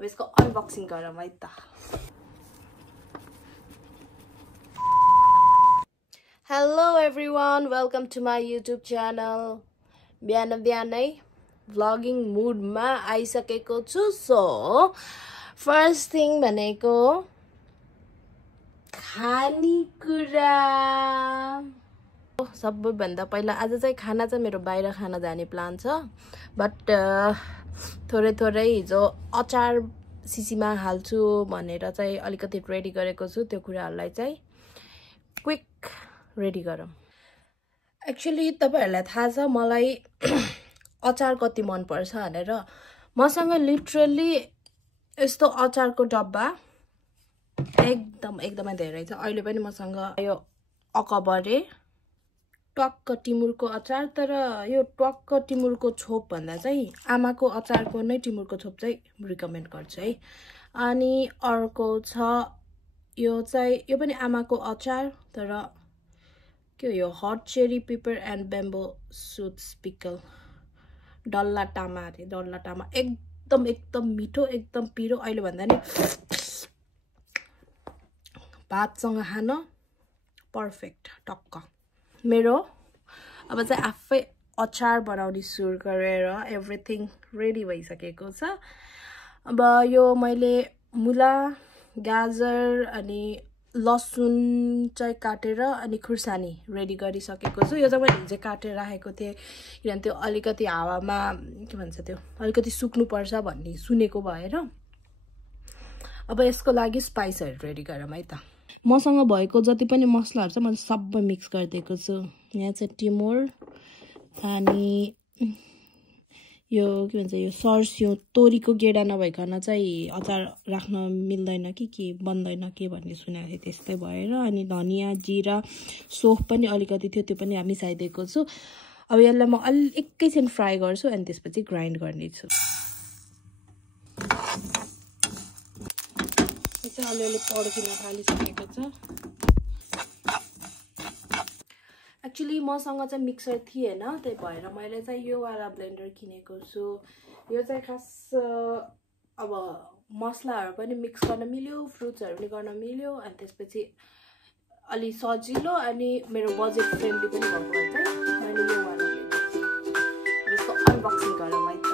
अब यसको अनबक्सिङ गरौँ है त। Hello everyone, welcome to my YouTube channel. बिहानै भ्लगिङ मुडमा आइसकेको छु। सो फर्स्ट थिङ भनेको खानेकुरा। सबैभन्दा पहिला आज चाहिँ खाना चाहिँ मेरो बाहिर खाना जाने प्लान छ, बट थोरै हिजो अचार सिसीमा हाल्छु भनेर चाहिँ अलिकति रेडी गरेको छु। त्यो कुराहरूलाई चाहिँ क्विक रेडी गरौँ। एक्चुअली तपाईहरुलाई थाहा छ मलाई अचार कति मन पर्छ भनेर। मसँग लिटरली यस्तो अचारको डब्बा एकदमै धेरै छ। अहिले पनि मसँग यो अकबरे टक्क टिमुरको अचार, तर यो टक्क टिमुरको छोप भन्दा चाहिँ आमाको अचारको नै टिमुरको छोप चाहिँ रिकमेन्ड गर्छु है। अनि अर्को छ यो चाहिँ यो पनि आमाको अचार, तर के हो यो hot cherry pepper and bamboo shoots pickle, डल्ला टामा अरे डल्ला टामा। एकदम मिठो, एकदम पिरो। अहिले भन्दा नि भातसँग खान पर्फेक्ट टक्क। मेरो अब चाहिँ आफै अचार बनाउने सुरु गरेर एभ्रिथिङ रेडी भइसकेको छ। अब यो मैले मुला, गाजर अनि लसुन चाहिँ काटेर अनि खुर्सानी रेडी गरिसकेको छु। यो चाहिँ मैले हिजो काटेर राखेको थिएँ, किनभने त्यो अलिकति हावामा के भन्छ त्यो अलिकति सुक्नुपर्छ भन्ने सुनेको भएर। अब यसको लागि स्पाइसहरू रेडी गरौँ है त। मसँग भएको जति पनि मसलाहरू छ मैले सबै मिक्स गरिदिएको छु। यहाँ चाहिँ टिमुर अनि यो के भन्छ यो सर्स्यौ, तोरीको गेडा नभइकन चाहिँ अचार राख्न मिल्दैन कि के बन्दैन के भन्ने सुनेको थिएँ, त्यस्तै भएर। अनि धनियाँ, जिरा, सोफ पनि अलिकति थियो, त्यो पनि मिसाइदिएको छु। अब यसलाई म एकैछिन फ्राई गर्छु अनि त्यसपछि ग्राइन्ड गर्नेछु। यो चाहिँ अलिअलि पड्किन थालिसकेको छ। एक्चुअली मसँग चाहिँ मिक्सर थिएन, त्यही भएर मैले चाहिँ यो वाला ब्लेन्डर किनेको छु। यो चाहिँ खास अब मसलाहरू पनि मिक्स गर्न मिल्यो, फ्रुट्सहरू पनि गर्न मिल्यो, अनि त्यसपछि अलि सजिलो अनि मेरो बजेट फ्रेन्डली पनि भएको भएर चाहिँ मैले यो वाला लिएको। यसको अनबक्सिङ गरौँ है त।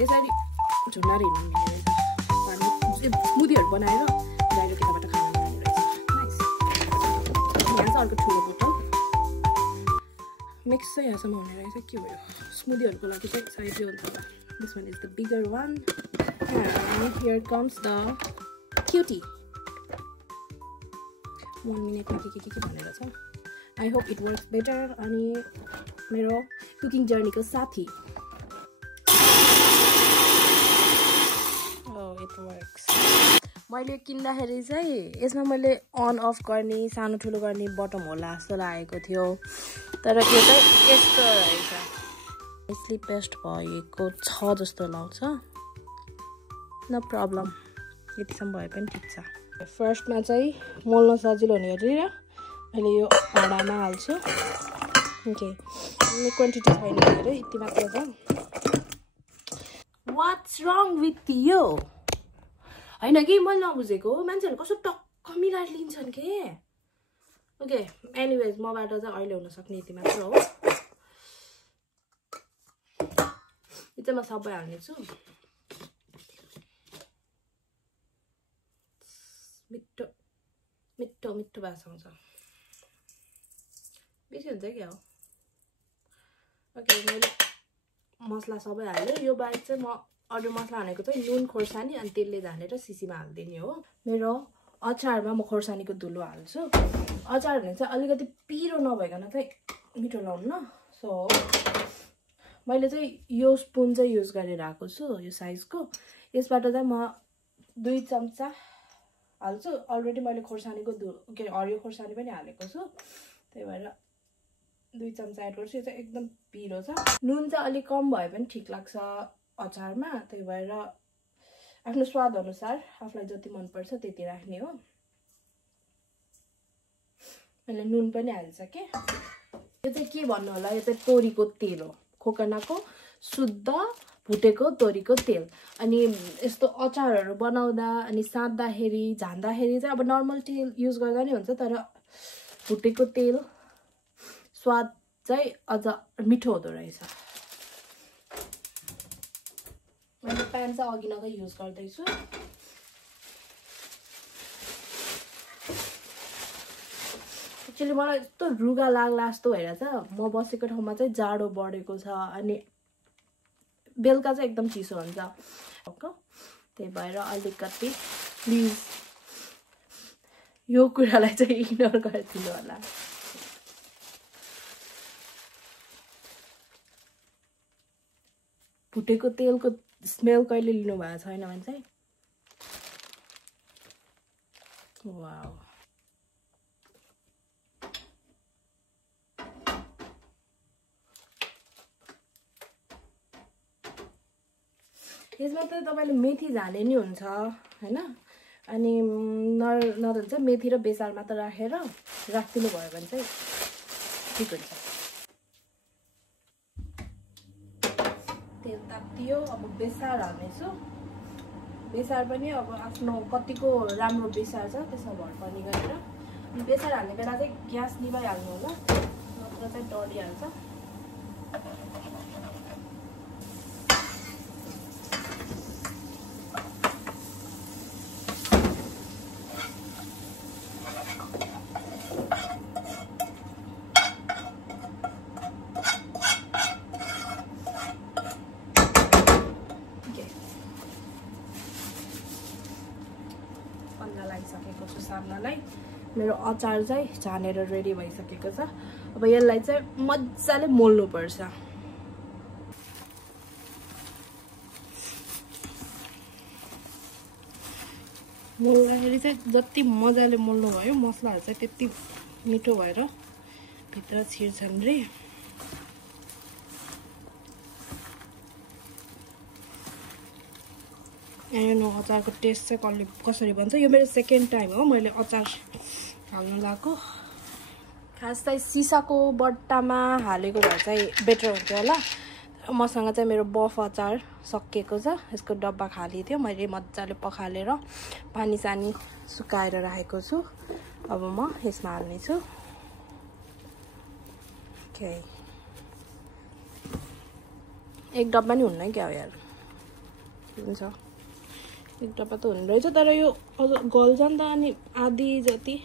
यसरी झुन्नारी स्मुदीहरू बनाएर डाइरेक्ट यताबाट खान लाग्ने रहेछ। नाइस। यहाँ चाहिँ अर्को ठुलो बोतल मिक्स चाहिँ यहाँसम्म हुने रहेछ। के हो यो स्मुदीहरूको लागि चाहिँ साइज यो हुन्छ होला। This one is the bigger one. Here comes the cutie. 1 मिनटमा के भनेर छ। I hope it works better. अनि मेरो कुकिङ जर्नीको साथी इट वर्क्स। मैले किन्दाखेरि चाहिँ यसमा मैले अन अफ गर्ने सानो ठुलो गर्ने बटम होला जस्तो लागेको थियो, तर त्यो चाहिँ यस्तो रहेछ। यसले पेस्ट भएको छ जस्तो लाउँछ। नो प्रब्लम, यतिसम्म भए पनि ठिक छ। फर्स्टमा चाहिँ मोल्न सजिलो हुने गरेर अहिले यो भाँडामा हाल्छु। ओके, क्वान्टिटी छैन धेरै, यति मात्र छ। वाट्स रङ विथ यो होइन कि मैले नबुझेको मान्छेहरू कस्तो टक्क मिलाएर लिन्छन् के। ओके, एनिवेज मबाट चाहिँ अहिले हुन सक्ने यति मात्र हो। यो चाहिँ म सबै हाल्नेछु। मिठो मिठो मिठो बास आउँछ। बेसी हुन्छ क्या हो। ओके, मैले मसला सबै हाल्यो। यो बाहेक चाहिँ म अरू मसला हालेको चाहिँ नुन, खोर्सानी अनि तेलले झानेर सिसीमा हालिदिने हो। मेरो अचारमा म खोर्सानीको धुलो हाल्छु अचार भने चाहिँ अलिकति पिरो नभइकन चाहिँ मिठो लाउनु न सो मैले चाहिँ यो स्पुन चाहिँ युज गरेर आएको छु यो साइजको यसबाट चाहिँ म 2 चम्चा हाल्छु अलरेडी मैले खोर्सानीको के हरियो खोर्सानी पनि हालेको छु त्यही भएर 2 चम्चा एड गर्छु यो चाहिँ एकदम पिरो छ नुन चाहिँ अलि कम भए पनि ठीक लाग्छ अचारमा त्यही भएर आफ्नो स्वाद अनुसार आफुलाई जति मन पर्छ त्यति राख्ने हो मैले नुन पनि हालिसके यो चाहिँ के भन्नु होला यो चाहिँ तोरीको तेल हो कोकोनाको शुद्ध भुटेको तोरीको तेल अनि यस्तो अचारहरू बनाउँदा अनि साद्दाखेरि झान्दाखेरि चाहिँ अब नर्मल तेल युज गर्दा नि हुन्छ तर भुटेको तेल स्वाद चाहिँ अझ मिठो हुँदो रहेछ मैले प्यान चाहिँ अघि नगई युज गर्दैछु एक्चुअली मलाई यस्तो रुगा लाग्ला जस्तो भइरहेछ म बसेको ठाउँमा चाहिँ जाडो बढेको छ अनि बेलुका चाहिँ एकदम चिसो हुन्छ त्यही भएर अलिकति प्लिज यो कुरालाई चाहिँ इग्नोर गरिदिनु होला भुटेको तेलको स्मेल कहिले लिनु भएको छैन भने चाहिँ वाउ यसमा त तपाईले मेथी झाने नि हुन्छ हैन अनि नत्र चाहिँ मेथी र बेसार मात्र राखेर राख्दिनु भयो भने चाहिँ ठिक हुन्छ तेल तातियो अब बेसार हाल्नेछु बेसार पनि अब आफ्नो कतिको राम्रो बेसार छ त्यसमा भर पर्ने गरेर बेसार हाल्ने बेला चाहिँ ग्यास निभाइहाल्नु होला नत्र चाहिँ डढिहाल्छ मेरो अचार चाहिँ छानेर रेडी भइसकेको छ अब यसलाई चाहिँ मज्जाले मोल्नु पर्छ मोल्दाखेरि चाहिँ जति मजाले मोल्नु भयो मसलाहरु चाहिँ त्यति मिठो भएर भित्र छिर्छन् रे यो अचारको टेस्ट चाहिँ कसरी बन्छ यो मेरो सेकेन्ड टाइम हो मैले अचार हाल्न लाग्यो खास चाहिँ सिसाको बट्टामा हालेको भए चाहिँ बेटर हुन्थ्यो होला मसँग चाहिँ मेरो बफ अचार सकिएको छ यसको डब्बा खाली थियो मैले मज्जाले पखालेर पानी सानी सुकाएर राखेको छु अब म यसमा हाल्ने छु ओके एक डब्बा नि हुन्न क्या यार हुन्छ एक डब्बा त हुने रहेछ तर यो गल्छ नि त अनि आधी जति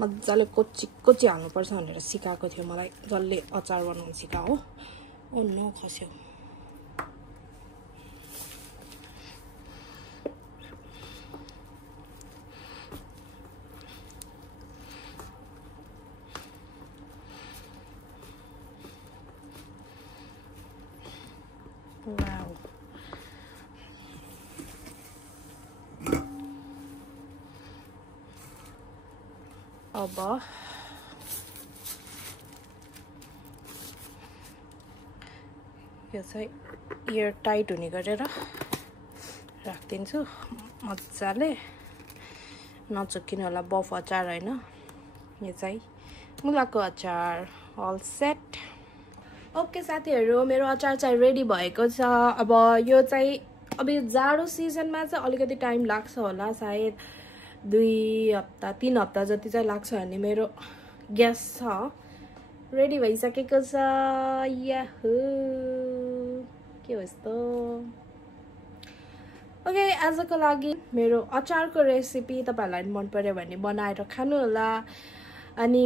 मजाले कोची हाल्नुपर्छ भनेर सिकाएको थियो मलाई जसले अचार बनाउन सिकायो ओ नो खस्यो वाउ अब यो चाहिँ एयर टाइट हुने गरेर राखिदिन्छु मजाले नचुक्किनु होला बफ अचार हैन यो चाहिँ मुलाको अचार अल सेट ओके साथीहरु मेरो अचार चाहिँ रेडी भएको छ अब यो चाहिँ अब यो जाडो सिजनमा चाहिँ अलिकति टाइम लाग्छ होला सायद 2 हप्ता 3 हप्ता जति चाहिँ लाग्छ भन्ने मेरो ग्यास छ रेडी भइसकेको छ याहू के हो यस्तो ओके आजको लागि मेरो अचारको रेसिपी तपाईहरुलाई मन पर्यो भने बनाएर खानु होला अनि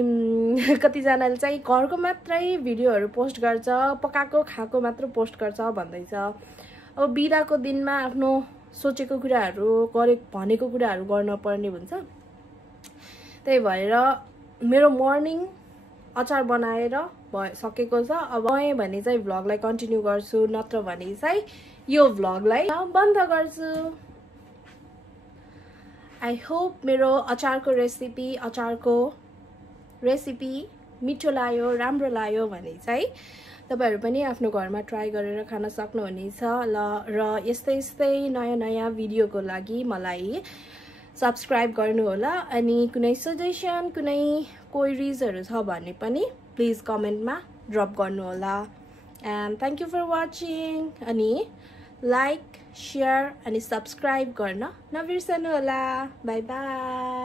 कतिजनाले चाहिँ घरको मात्रै भिडियोहरू पोस्ट गर्छ, पकाएको खाएको मात्र पोस्ट गर्छ भन्दैछ। अब बिदाको दिनमा आफ्नो सोचेको कुराहरू भनेको कुराहरू गर्न पर्ने हुन्छ। त्यही भएर मेरो मर्निङ अचार बनाएर सकेको छ। अब गएँ भने चाहिँ भ्लगलाई कन्टिन्यू गर्छु, नत्र भने चाहिँ यो भ्लगलाई बन्द गर्छु। आई होप मेरो अचारको रेसिपी मिठो लाग्यो, राम्रो लाग्यो भने चाहिँ तपाईहरु पनि आफ्नो घरमा ट्राई गरेर खान सक्नुहुनेछ ल। र यस्तै नयाँ भिडियोको लागि मलाई सब्स्क्राइब गर्नु होला। अनि कुनै सजेसन, कुनै क्वेरीजहरु छ भने पनि प्लिज कमेन्टमा ड्रप गर्नु होला। And thank you for watching. अनि लाइक, शेयर अनि सब्स्क्राइब गर्न नबिर्सनु होला। Bye by.